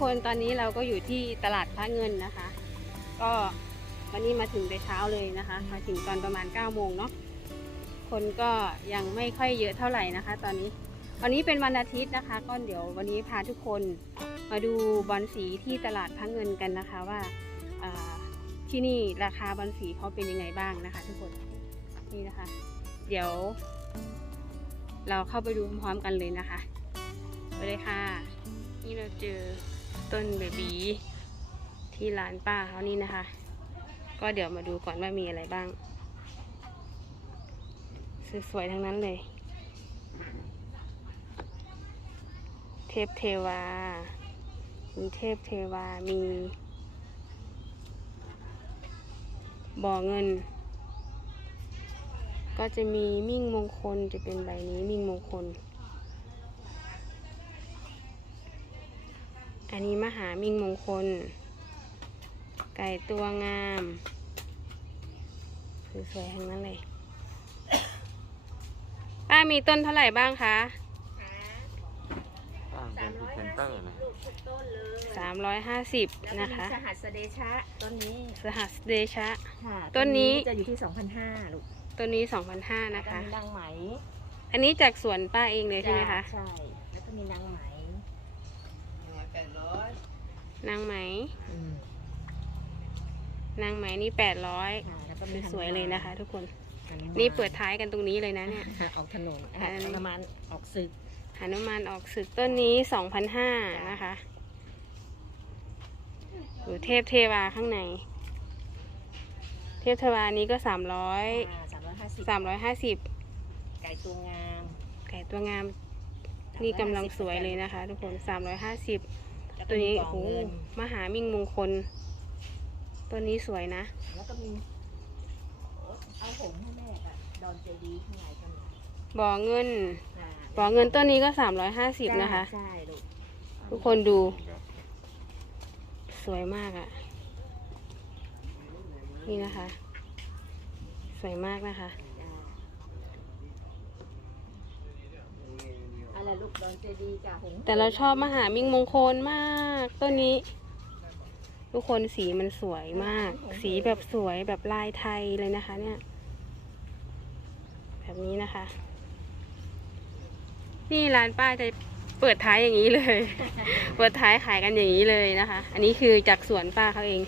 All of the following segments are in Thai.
คนตอนนี้เราก็อยู่ที่ตลาดพระเงินนะคะ ก็วันนี้มาถึงแต่เช้าเลยนะคะ มาถึงตอนประมาณ9ก้าโมงเนาะคนก็ยังไม่ค่อยเยอะเท่าไหร่นะคะ ตอนนี้วันนี้เป็นวันอาทิตย์นะคะ ก็เดี๋ยววันนี้พาทุกคนมาดูบอลสีที่ตลาดพระเงินกันนะคะว่าที่นี่ราคาบอลสีเขาเป็นยังไงบ้างนะคะ ทุกคนนี่นะคะ เดี๋ยว เราเข้าไปดูพร้อมกันเลยนะคะ ไปเลยค่ะ นี่เราเจอ ต้นเบบีที่ร้านป้าเขานี่นะคะ ก็เดี๋ยวมาดูก่อนว่ามีอะไรบ้าง สวยๆทั้งนั้นเลย เทพเทวา มีเทพเทวา มี บ่อเงิน ก็จะมีมิ่งมงคลจะเป็นใบนี้มิ่งมงคล อันนี้มหามิ่งมงคล ไก่ตัวงามสวยๆทั้งนั้นเลย ป้ามีต้นเท่าไหร่บ้างคะอ่าเป็นพรีเซนเตอร์นะลูกทุกต้นเลยสามร้อยห้าสิบแล้วก็นะคะมีสหัสเดชะต้นนี้สหัสเดชะ ค่ะต้นนี้ จะอยู่ที่ 2,500ลูกต้นนี้สองพันห้านะแล้วก็คะมีนางไหมอันนี้จากสวนป้าเองเลยใช่ไหมคะ ใช่ แล้วก็มีนางไหม นางไหม อืมนางไหมนี่แปดร้อยค่ะแล้วก็มีสวยๆเลยนะคะ ทุกคนฮนุมานนี่เปิดท้ายกันตรงนี้เลยนะเนี่ยออกถนนค่ะฮนุมานออกศึกหานุมานออกศึกต้นนี้สองพันห้านะคะอยู่เทพเทวาข้างใน เทพเทวานี้ก็สามร้อยสามร้อยห้าสิบสามร้อยห้าสิบไก่ตัวงามไก่ตัวงามนี่กำลังสวยเลยนะคะ ทุกคนสามร้อยห้าสิบ แล้วก็ตัวนี้มีโอ้โหบ่อเงินมหามิ่งมงคล ตัวนี้สวยนะ แล้วก็มีเอาหงส์ให้แม่กับดอนเจดีย์ข้างในข้างในบ่อเงินค่ะบ่อเงินต้นนี้ก็สามร้อยห้าสิบนะคะ ใช่ลูกทุกคนดู สวยมากอะ่ะ นี่นะคะ สวยมากนะคะ อะไร ลูกดอนเจดีย์จ้ะหงส์แต่เราชอบมหามิ่งมงคลมากต้นนี้ ทุกคนสีมันสวยมาก สีแบบสวยแบบลายไทยเลยนะคะ เนี่ย แบบนี้นะคะ นี่ร้านป้าจะเปิดท้ายอย่างนี้เลย เปิดท้ายขายกันอย่างนี้เลยนะคะ อันนี้คือจากสวนป้าเขาเอง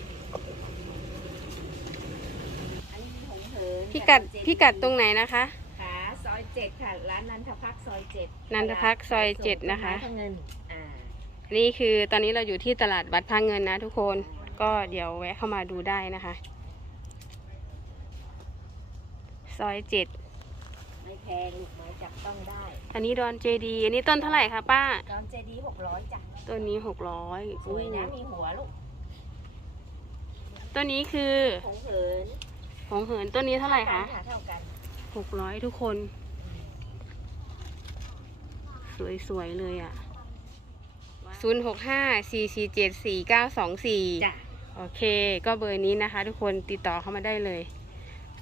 อันนี้หงส์เหินพิกัดบพิกัดตรงไหนนะคะขาซอย เจ็ดค่ะ ร้านนันทพักซอยเจ็ดนันทพักซอยเจ็ดนะคะส่งต้ไม้พเงินอ่านี่คือตอนนี้เราอยู่ที่ตลาดวัดพระเงินนะทุกคน ก็เดี๋ยวแวะเข้ามาดูได้นะคะ ซอยเจ็ด ไม่แพงลูกไม้จับต้องได้อันนี้ดอนเจดี อันนี้ต้นเท่าไหร่คะป้า ดอนเจดีหกร้อยจ้ะต้นนี้หกร้อยสวยนะมีหัวลูกต้นนี้คือหงส์เหินหงเหินต้นนี้เท่าไหร่คะ เท่ากันหกร้อยทุกคน สวยๆเลยอะ่ะศูนย์หกห้าสี่สี่เจ็ดสี่เก้าสองสี่จ้ะโอเค ก็เบอร์นี้นะคะ ทุกคนติดต่อเข้ามาได้เลย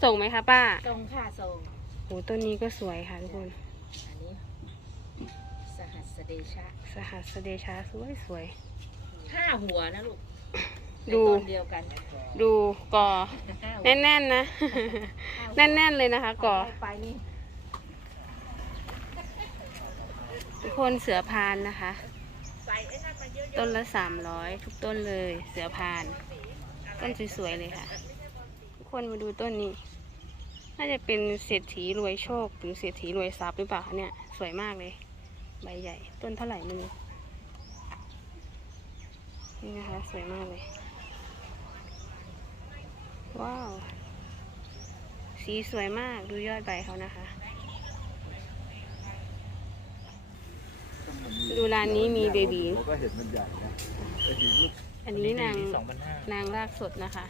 ส่งไหมคะป้าทรงค่ะทรงโหต้นนี้ก็สวยค่ะทุกคน อันนี้ สหัสเดชะสหัสเดชาสวยสวยห้าหัวนะลูกดูในต้นเดียวกันดูก่อห้าหัวแน่นๆนะ แน่นๆเลยนะคะก่อเาไปนี่ ทุกคนเสือพานนะคะใส่ไอ้นั่นมาเยอะต้นละสามร้อยทุกต้นเลยเสือพาน ต้นสวยๆเลยค่ะ ทุกคนมาดูต้นนี้ น่าจะเป็นเศรษฐีรวยโชค หรือเศรษฐีรวยทรัพย์หรือเปล่าคะเนี่ยสวยมากเลย ใบใหญ่ ต้นเท่าไหร่ไมึงนี่นะคะ สวยมากเลย ว้าว สีสวยมากดูยอดใบเขานะคะ ดูร้านนี้มีเบบีผมก็เห็นมันใหญ่นะแต่เห็นลูกอันนี้นางสองพันห้านางรากสดนะคะ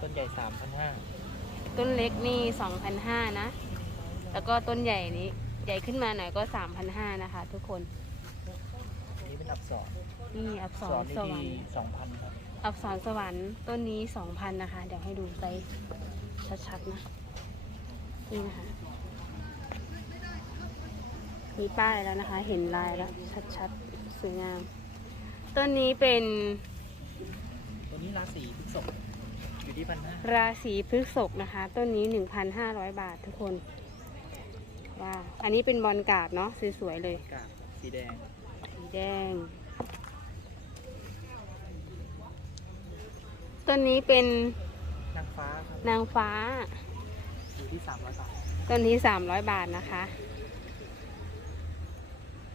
ต้นใหญ่สามพันห้าต้นเล็กนี่สองพันห้านะ แล้วก็ต้นใหญ่นี้ ใหญ่ขึ้นมาหน่อยก็สามพันห้านะคะ ทุกคน อันนี้เป็นอับสรนี่อับสสรอนสนี่วรดีรค์สองพันครับอับสรสวรรค์ต้นนี้สองพันนะคะ เดี๋ยวให้ดูไซส์ชัดๆนะ นี่นะคะ มีป้ายแล้วนะคะ เห็นลายแล้ว ชัดๆ สวยงาม ต้นนี้เป็น ตัวนี้ราศีพฤษภอยู่ที่พันห้าราศีพฤษภนะคะ ต้นนี้ 1,500 บาททุกคนว้าวอันนี้เป็นบอลกราบเนาะสวยๆเลย กาบสีแดง สีแดง ต้นนี้เป็นนางฟ้าครับนางฟ้า อยู่ที่สามร้อยบาท ต้นนี้ 300 บาทนะคะ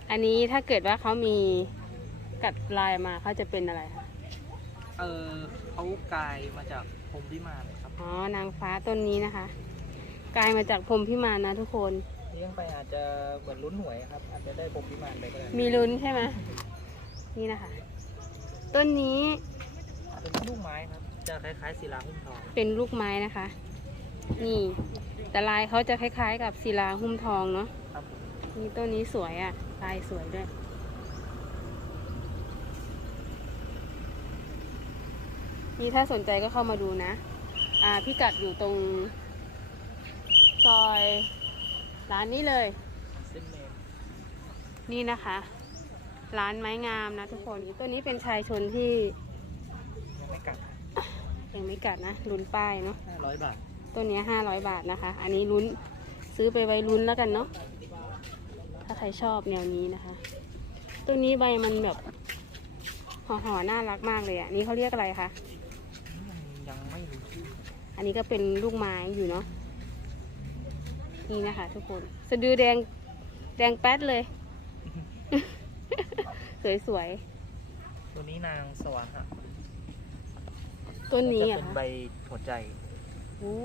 อันนี้ถ้าเกิดว่าเขามีกัดลายมาเขาจะเป็นอะไรคะ เออเขากลายมาจากพรหมพิมานครับอ๋อ นางฟ้าต้นนี้นะคะ กลายมาจากพรหมพิมานนะทุกคน เลี้ยงไปอาจจะเหมือนลุ้นหวยครับ อาจจะได้พรหมพิมานไปก็ได้มีลุ้นใช่ไหมนี่นะคะ ต้นนี้เป็นลูกไม้ครับ จะคล้ายๆศิลาหุ้มทอง เป็นลูกไม้นะคะ นี่ แต่ลายเขาจะคล้ายๆ กับศิลาหุ้มทองเนาะ ครับผม นี่ต้นนี้สวยอะ่ะ ลายสวยด้วย นี่ถ้าสนใจก็เข้ามาดูนะ อ่าพิกัดอยู่ตรงซอยร้านนี้เลยเส้นเมนนี่นะคะ ร้านไม้งามนะทุกคนตัวนี้เป็นชายชนที่ยังไม่กัดยังไม่กัดนะลุ้นป้ายเนาะห้าร้อยบาท ตัวเนี้ห้าร้อยบาทนะคะ อันนี้ลุ้นซื้อไปไว้ลุ้นแล้วกันเนาะ ถ้าใครชอบแนวนี้นะคะ ตัวนี้ใบมันแบบห่อห่อๆน่ารักมากเลยอะ นี่เขาเรียกอะไรคะยังยังไม่รู้ชื่ออันนี้ก็เป็นลูกไม้อยู่เนาะ นี่นะคะทุกคน สะดือแดงแดงแป๊ดเลย สวยตัวนี้นางสวรรค์ฮะๆต้นนี้จะอะเป็นคะใบหัวใจ โอ้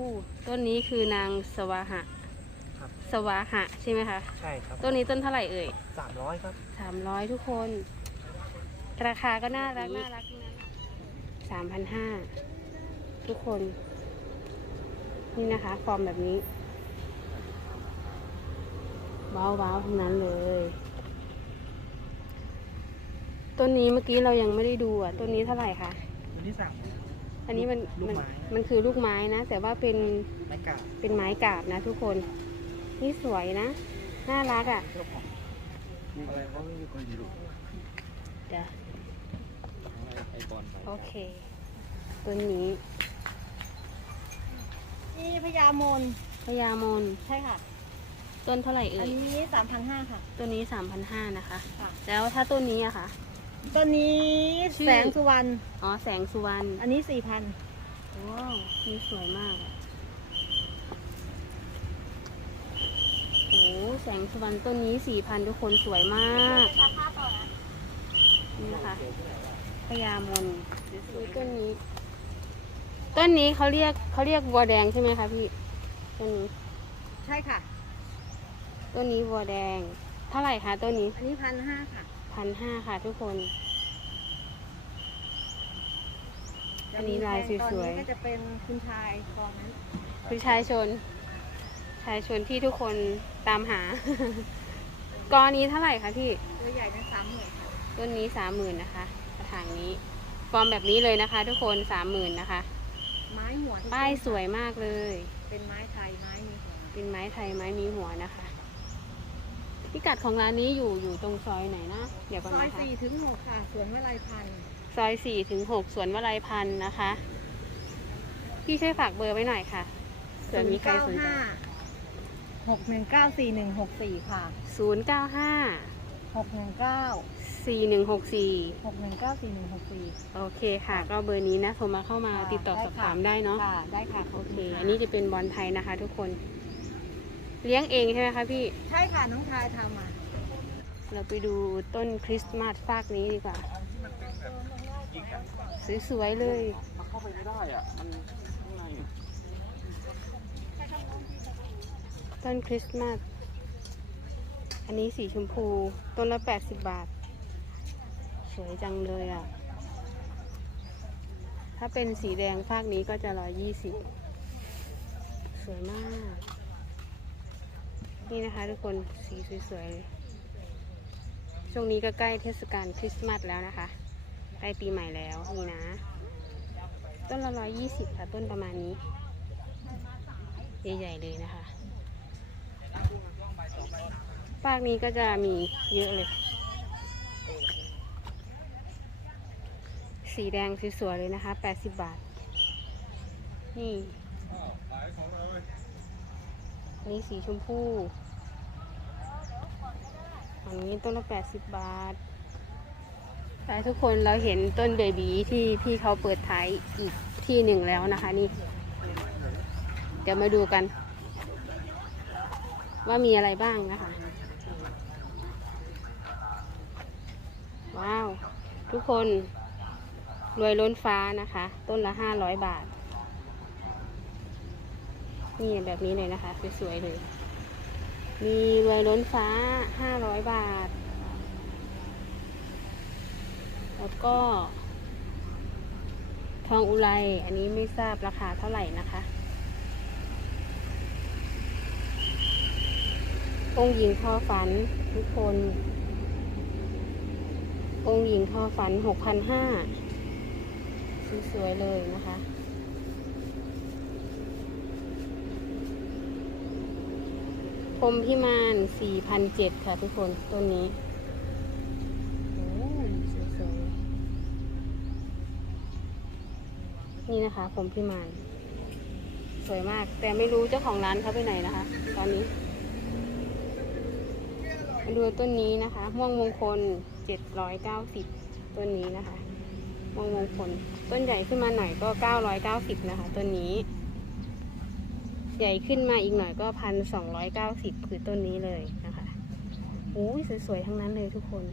ต้นนี้คือนางสวาหะครับ สวาหะใช่ไหมคะ ใช่ครับต้นนี้ต้นเท่าไหร่เอ่ยสามร้อยครับสามร้อยทุกคน ราคาก็น่ารักน่ารักสามพันห้าทุกคน นี่นะคะฟอร์มแบบนี้ว้าวว้าวทั้งนั้นเลย ต้นนี้เมื่อกี้เรายังไม่ได้ดูอะต้นนี้เท่าไหร่คะตัวนี้สาม อันนี้มันลูกมันไม้ มันคือลูกไม้นะ แต่ว่าเป็น ไม่กาบ เป็นไม้กาบนะทุกคน นี่สวยนะ น่ารักอะเจ้าของมีอะไรก็ไม่มีคนอยู่เดี๋ยวไอบอลไปโอเคต้นนี้นี่พญามนพญามนใช่ค่ะ ต้นเท่าไหร่เอ่อันยนี้สามพันห้าค่ะต้นนี้สามพันห้านะคะ ค่ะ แล้วถ้าต้นนี้อะคะตัวนี้ชื่อ แสงสุวรรณอ๋อแสงสุวรรณอันนี้สี่พันว้าวนี่สวยมากอะโอ้ แสงสุวรรณต้นนี้สี่พันทุกคนสวยมากนี่นะคะพญามนดูต้นนี้ ต้นนี้เขาเรียกเขาเรียกวัวแดงใช่ไหมคะพี่ต้นนี้ใช่ค่ะ ต้นนี้วัวแดง เท่าไหร่คะต้นนี้อันนี้พันห้าค่ะพันห้าค่ะทุกคนอันนี้ลายสวยๆตอนนี้ก็จะเป็นคุณชายคอนั้นคือชายชน ชายชนที่ทุกคนตามหากอนี้เท่าไหร่คะพี่ ตัวใหญ่นั้นสามหมื่นค่ะต้นนี้สามหมื่นนะคะ กระถางนี้ฟอร์มแบบนี้เลยนะคะ ทุกคนสามหมื่นนะคะ ไม้หัวทุกป้ายต้นสวยมากเลย เป็นไม้ไทยไม้มีหัวเป็นไม้ไทยไม้มีหัวนะคะพิกัดของร้านนี้อยู่อยู่ตรงซอยไหนนะ เดี๋ยวก่อนซอยนะคะสี่ถึงหกค่ะสวนวลัยพันธุ์ซอยสี่ถึงหกสวนวลัยพันธ์นะคะ พี่ช่วยฝากเบอร์ไว้หน่อยค่ะเผื่อมีใครสนใจ หกหนึ่งเก้าสี่หนึ่งหกสี่ค่ะศูนย์เก้าห้าหกหนึ่งเก้าสี่หนึ่งหกสี่หกหนึ่งเก้าสี่หนึ่งหกสี่โอเคค่ะ ก็เบอร์นี้นะโทรมาเข้ามาค่ะติดต่อได้สอบค่ะถามได้เนาะค่ะได้ค่ะโอเค อันนี้จะเป็นบอลไทยนะคะทุกคน เลี้ยงเองใช่ไหมคะพี่ ใช่ค่ะน้องชายทำมาเราไปดูต้นคริสต์มาสฟากนี้ดีกว่า สวยๆเลยมันเข้าไปไม่ได้อะมันข้างใน ต้นคริสต์มาส อันนี้สีชมพู ต้นละแปดสิบบาท สวยจังเลยอะ ถ้าเป็นสีแดงภาคนี้ก็จะร้อยยี่สิบสวยมาก นี่นะคะทุกคน สีสวยๆ ช่วงนี้ก็ใกล้เทศกาลคริสต์มาสแล้วนะคะ ใกล้ปีใหม่แล้ว นี่นะ ต้นละร้อยยี่สิบค่ะ ต้นประมาณนี้ ใหญ่ๆเลยนะคะ ฝากนี้ก็จะมีเยอะเลย สีแดงสวยๆเลยนะคะ 80 บาท นี่นนี้สีชมพูอันนี้ต้นละ 80 บาทแต่ทุกคนเราเห็นต้นเบบีที่พี่เขาเปิดท้ายอีกที่หนึ่งแล้วนะคะนี่ เดี๋ยวมาดูกัน ว่ามีอะไรบ้างนะคะ ว้าว ทุกคนรวยล้นฟ้านะคะ ต้นละห้าร้อยบาท นี่แบบนี้เลยนะคะสวยๆเลย มีรวยล้นฟ้าห้าร้อยบาท แล้วก็ ทองอุไรอันนี้ไม่ทราบราคาเท่าไหร่นะคะองค์หญิงทอฝันทุกคน องค์หญิงทอฝันหกพันห้าสวยๆเลยนะคะ พรมพิมานสี่พันเจ็ดค่ะทุกคนต้นนี้นี่นะคะพรมพิมาน สวยมาก แต่ไม่รู้เจ้าของร้านเขาไปไหนนะคะ ตอนนี้ มาดูต้นนี้นะคะ ม่วงมงคลเจ็ดร้อยเก้าสิบต้นนี้นะคะ ม่วงมงคล ต้นใหญ่ขึ้นมาหน่อยก็เก้าร้อยเก้าสิบนะคะต้นนี้ ใหญ่ขึ้นมาอีกหน่อยก็พันสองร้อยเก้าสิบคือต้นนี้เลยนะคะโอ้ยสวยๆทั้งนั้นเลยทุกคน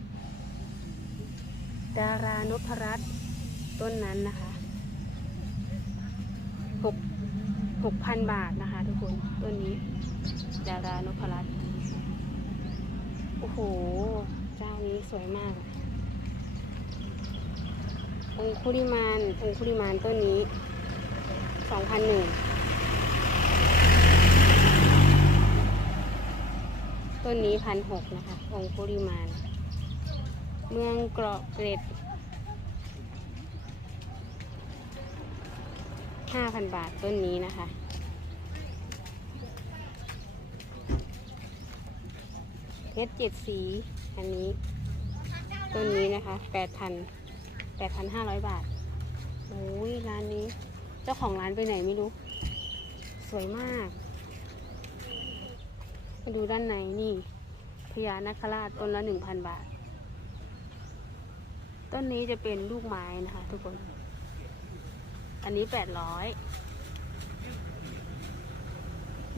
ดารานพรัตน์ต้นนั้นนะคะหกหกพันบาทนะคะ ทุกคนต้นนี้ ดารานพรัตน์ อ้โห เจ้านี้สวยมาก องคุริมานองคุริมานต้นนี้สองพันหนึ่งต้นนี้พันหกนะคะ องคุริมาน เมืองเกราะเกร็ดห้าพันบาทต้นนี้นะคะ เพ ชรเจ็ดสี อันนี้ต้นนี้นะคะแปดพันแปดพันห้าร้อยบาทโอ้ยร้านนี้ เจ้าของร้านไปไหนไม่รู้ สวยมากมาดูด้านในนี่พญานาคราชต้นละหนึ่งพันบาท ต้นนี้จะเป็นลูกไม้นะคะ ทุกคน อันนี้แปดร้อย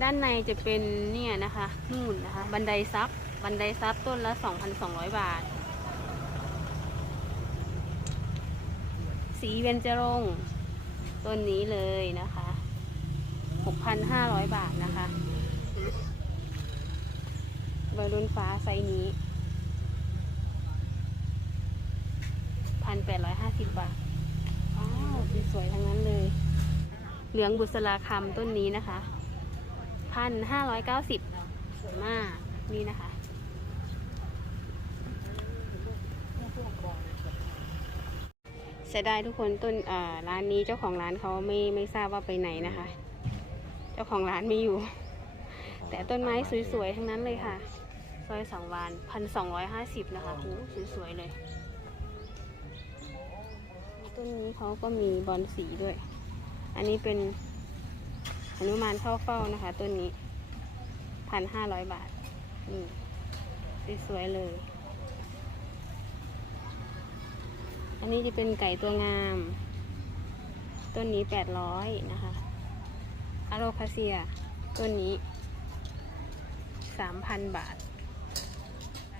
ด้านในจะเป็นเนี่ยนะคะนู่นนะคะ บันไดซับ บันไดซับต้นละ 2,200 บาท สีเวนเจรงต้นนี้เลยนะคะ 6,500 บาทนะคะใบรุ่นฟ้าไซนี้ 1,850 บาท ว้าวสวยๆทั้งนั้นเลย เหลืองบุษราคำต้นนี้นะคะพันห้าร้อยเก้าสิบสวยมากนี่นะคะ เสียดายทุกคนต้นอ่าร้านนี้เจ้าของร้านเขาไม่ไม่ทราบว่าไปไหนนะคะ เจ้าของร้านไม่อยู่ แต่ต้นไม้สวยๆทั้งนั้นเลยค่ะ ซอยสองวานพันสองร้อยห้าสิบนะคะโอ้สวยๆเลย ต้นนี้เขาก็มีบอลสีด้วย อันนี้เป็นอนุมานเข้าเฝ้านะคะต้นนี้พันห้าร้อยบาทนี่สวยๆเลย อั นนี้จะเป็นไก่ตัวงาม ต้นนี้แปดร้อยนะคะอาโรคาเซียต้นนี้สามพันบาท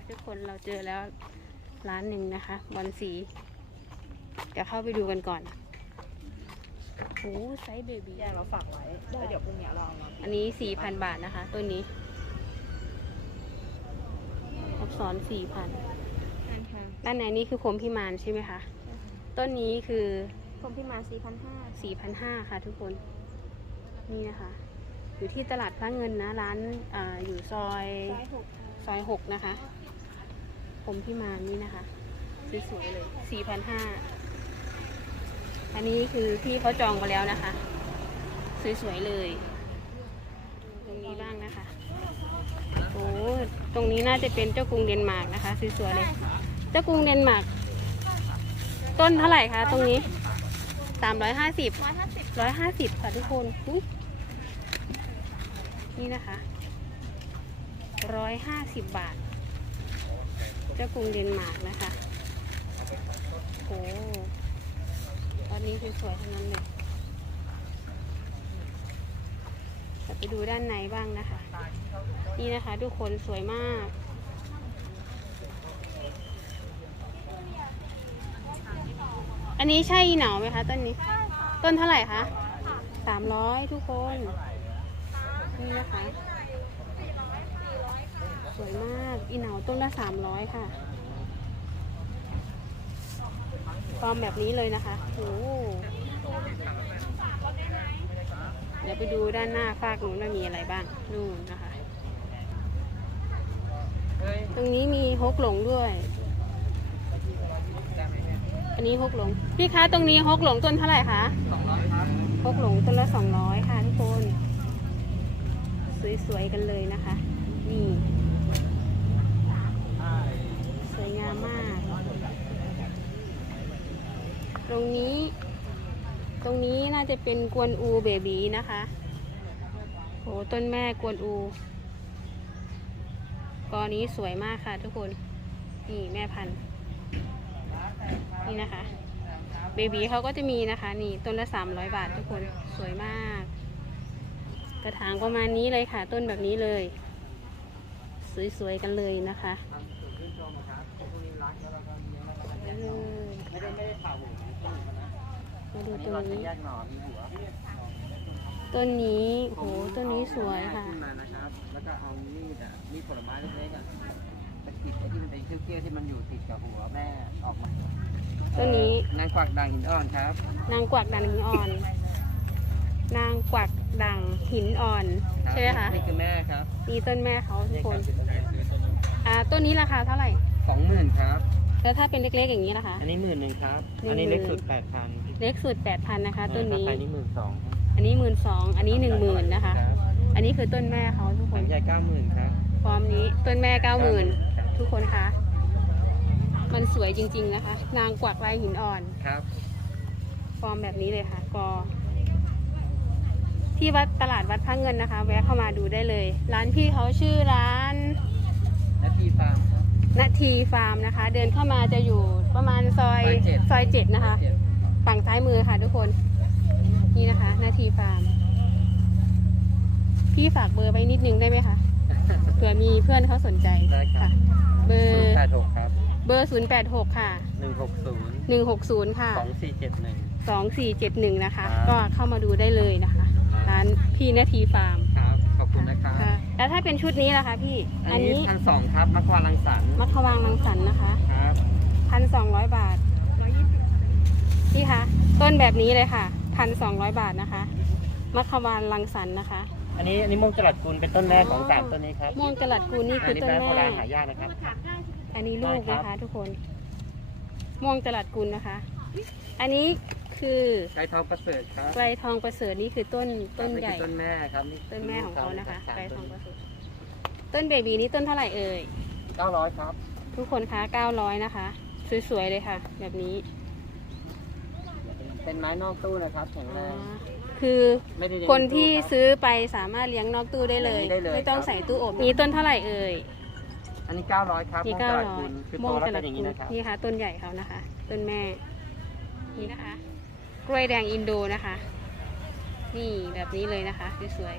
ทุกคนเราเจอแล้วร้านหนึ่งนะคะ บอลสีเดี๋ยวเข้าไปดูกันก่อนโอ้ไซส์เบบี้แยกเราฝากไว้แล้วเดี๋ยวพรุ่งนี้เราเอามาอันนี้สี่พันบาทนะคะต้นนี้อักษรสี่พันด้านในนี่คือพรหมพิมานใช่ไหมคะ ต้นนี้คือผมพี่มาสี่พันห้าสี่พันห้าค่ะทุกคน นี่นะคะ อยู่ที่ตลาดพระเงินนะ ร้านอาอยู่ซอยร้อยหกซอยหกนะคะพรหมพิมานนี่นะคะสวยๆเลยสี่พันห้าอันนี้คือพี่เขาจองมาแล้วนะคะ สวยๆเลย ตรงนี้บ้างนะคะ โอ้ตรงนี้น่าจะเป็นเจ้ากรุงเดนมาร์กนะคะสวยๆเลย เจ้ากรุงเดนมาร์ก ต้นเท่าไหร่คะตรงนี้สามร้อยห้าสิบร้อยห้าสิบร้อยห้าสิบค่ะทุกคนอุ๊ยนี่นะคะร้อยห้าสิบบาท เจ้ากรุงเดนมาร์กนะคะโอ้ตอนนี้สวยๆทั้งนั้นเลยจะไปดูด้านในบ้างนะคะ นี่นะคะทุกคนสวยมาก อันนี้ใช่อีเหนาไหมคะต้นนี้ ต้นเท่าไหร่คะสามร้อยทุกคน นี่นะคะ สวยมาก อีเหนาต้นละสามร้อยค่ะฟอร์มแบบนี้เลยนะคะโอ้โหเดี๋ยวไปดูด้านหน้าฟากนู้นว่ามีอะไรบ้าง นู่นนะคะ ตรงนี้มีฮกหลงด้วย อันนี้ฮกหลง พี่คะตรงนี้ฮกหลงต้นเท่าไหร่คะสองร้อยครับฮกหลงต้นละสองร้อยค่ะทุกคน สวยๆกันเลยนะคะ นี่ สวยงามมาก ตรงนี้ ตรงนี้น่าจะเป็นกวนอูเบบีนะคะโหต้นแม่กวนอูกอนี้สวยมากค่ะทุกคน นี่แม่พันธุ์ นี่นะคะเบบีเขาก็จะมีนะคะ นี่ต้นละ 300 บาททุกคนสวยมาก กระถางประมาณนี้เลยค่ะ ต้นแบบนี้เลย สวยๆกันเลยนะคะทำสุดชื่นชมครับพวกนี้รักแล้วเราก็เลี้ยงแล้วก็ไปเลี้ยงเลยไม่ได้ไม่ได้ผ่าหัวนะต้นมันนะมาดูอันตนี้รงเราจะนี้แยกหน่อมีหัวต้นนี้โหต้นนี้สวยค่ะขึ้นมานะครับ แล้วก็เอามีดอะมีผลไม้เล็กๆอะตะกิดไอ้ที่มันเป็นเกี้ยวๆที่มันอยู่ติดกับหัวแม่ออกมา ต้นนี้เอ่อนางกวักด่างหินอ่อนครับนางกวักดังหินอ่อน นางกวักดังหินอ่อนรับใช่ไหมคะนี่คือแม่ครับนี่ต้นแม่เขาทุกนี่คครันบเป็นแม่ซื้อต้นนี้อ่าต้นนี้ราคาเท่าไหร่สองหมื่นครับแล้วถ้าเป็นเล็กๆอย่างนี้ล่ะคะ อันนี้หมื่นหนึ่งครับหนึ่งอันนี้เล็กสุดหมื่นแปดพันเล็กสุดแปดพันนะคะต้นนี้ถ้าไปนี่หมื่นสองอันนี้หมื่นสองอันนี้หนึ่งหมื่นนะคะ อันนี้คือต้นแม่เขาทุกคผนมใหญ่เก้าหมื่นครับฟอร์มนี้ต้นแม่เก้าหมื่นครับทุกคนคะ มันสวยจริง ๆนะคะ นางกวักลายหินอ่อน ครับฟอร์มแบบนี้เลยค่ะกอที่วัดตลาดวัดพระเงินนะคะ แวะเข้ามาดูได้เลย ร้านพี่เขาชื่อร้านนาทีฟาร์มครับนาทีฟาร์มนะคะ เดินเข้ามาจะอยู่ประมาณซอยซอยเจ็ดซอยเจ็ดนะคะ เจ็ดฝั่งซ้ายมือค่ะทุกคน นี่นะคะนาทีฟาร์ม พี่ฝากเบอร์ไว้นิดนึงได้ไหมคะเผื่อมีเพื่อนเขาสนใจได้ครับเบอศูนร์ย์แปดหกครับ เบอร์ 086 ค่ะ หนึ่งหกศูนย์160 ค่ะ สองสี่เจ็ดหนึ่ง 2471 นะคะ ครับ ก็เข้ามาดูได้เลยนะคะ ร้านพี่นาทีฟาร์มครับ ขอบคุณนะครับ ค่ะแล้วถ้าเป็นชุดนี้ล่ะคะพี่ อัอันนนี้นี้พันสองครับมัควารังสรรค์มัคควางรังสรรค์นะคะ ครับ1,200 บาทพี่คะต้นแบบนี้เลยค่ะ 1,200 บาทนะคะ มัคควานรังสรรค์นะคะ อันนี้อันนี้ม่วงจรัดกุลเป็นต้นแรกของสามต้นนี้ครับม่วงกระหลัดกูนี่อัคืนอนี้ต้นแป้งแม่โบราณหายากนะครับ อันนี้ลูกได้นะครัคะ บ ทุกคนม่วงกระหลัดกุลนะคะ อันนี้คือไก่ทองประเสริฐครับไกลทองประเสริฐนี่คือต้นต้นใหญ่คือต้นแม่ครับต้นแม่ของเขานะคะสามไกลทต้องนประเสริฐต้นเบบีนี้ต้นเท่าไหร่เอ่ย เก้าร้อยครับ ทุกคนคะ 900 นะคะ สวยๆ เลยค่ะ แบบนี้เป็นไม้นอกตู้นะครับแข็งแรอ๋องคือไม่ได้เลี้ยงคนที่ตู้รับ ซื้อไปสามารถเลี้ยงนอกตู้ได้เลยเลี้ยงได้เลยไม่ต้องครับ ใส่ตู้อบ นี้ต้นเท่าไหร่เอ่ย อันนี้เก้าร้อยครับนี่ม่วงจรัด900กุลคือม่โตวงแล้วกระหลัเป็นดอย่างกุนี้ลนะครับ นี่ค่ะ ต้นใหญ่เขานะคะ ต้นแม่ นี่นะคะ กล้วยแดงอินโดนะคะ นี่แบบนี้เลยนะคะสวย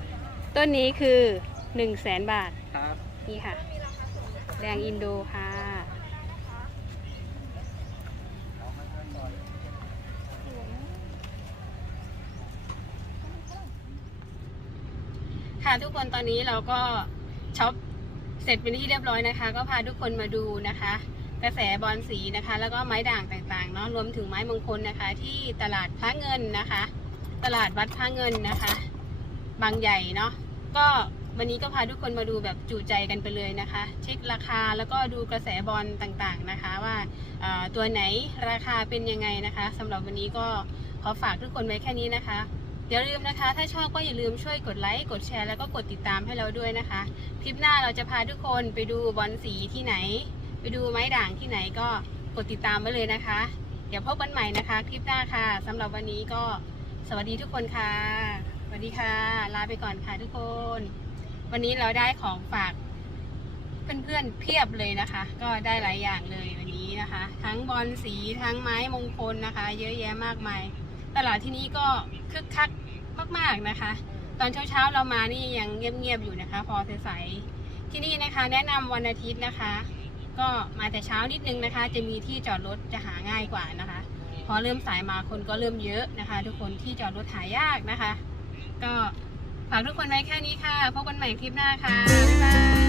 ๆต้นนี้คือ1 0 0 0 0แสนบาท ครับ นี่ค่ะ แดงอินโดค่ะ ค่ะทุกคนตอนนี้เราก็ช็อป เสร็จเป็นที่เรียบร้อยนะคะ ก็พาทุกคนมาดูนะคะ กระแสบอลสีนะคะ แล้วก็ไม้ด่างต่างๆเนาะรวมถึงไม้มงคลนะคะ ที่ตลาดพระเงินนะคะ ตลาดวัดพระเงินนะคะ บางใหญ่เนาะก็วันนี้ก็พาทุกคนมาดูแบบจุใจกันไปเลยนะคะ เช็คราคาแล้วก็ดูกระแสบอลต่างๆนะคะ ว่าตัวไหนราคาเป็นยังไงนะคะสำหรับวันนี้ก็ขอฝากทุกคนไว้แค่นี้นะคะ อย่าลืมนะคะ ถ้าชอบก็อย่าลืมช่วยกดไลค์กดแชร์แล้วก็กดติดตามให้เราด้วยนะคะ คลิปหน้าเราจะพาทุกคนไปดูบอลสีที่ไหน ไปดูไม้ด่างที่ไหนก็กดติดตามไว้เลยนะคะ เดี๋ยวพบกันใหม่นะคะ คลิปหน้าค่ะสำหรับวันนี้ก็สวัสดีทุกคนค่ะ สวัสดีค่ะ ลาไปก่อนค่ะทุกคน วันนี้เราได้ของฝากเพื่อนๆเพียบเลยนะคะ ก็ได้หลายอย่างเลยวันนี้นะคะ ทั้งบอลสีทั้งไม้มงคลนะคะ เยอะแยะมากมาย ตลาดที่นี่ก็คึกคักมากๆนะคะ ตอนเช้าๆเรามานี่ยังเงียบๆอยู่นะคะ พอสๆที่นี่นะคะ แนะนำวันอาทิตย์นะคะ ก็มาแต่เช้านิดนึงนะคะ จะมีที่จอดรถจะหาง่ายกว่านะคะ พอเริ่มสายมาคนก็เริ่มเยอะนะคะ ทุกคนที่จอดรถหายากนะคะ ก็ฝากทุกคนไว้แค่นี้ค่ะพบกันใหม่คลิปหน้าค่ะบ๊ายบาย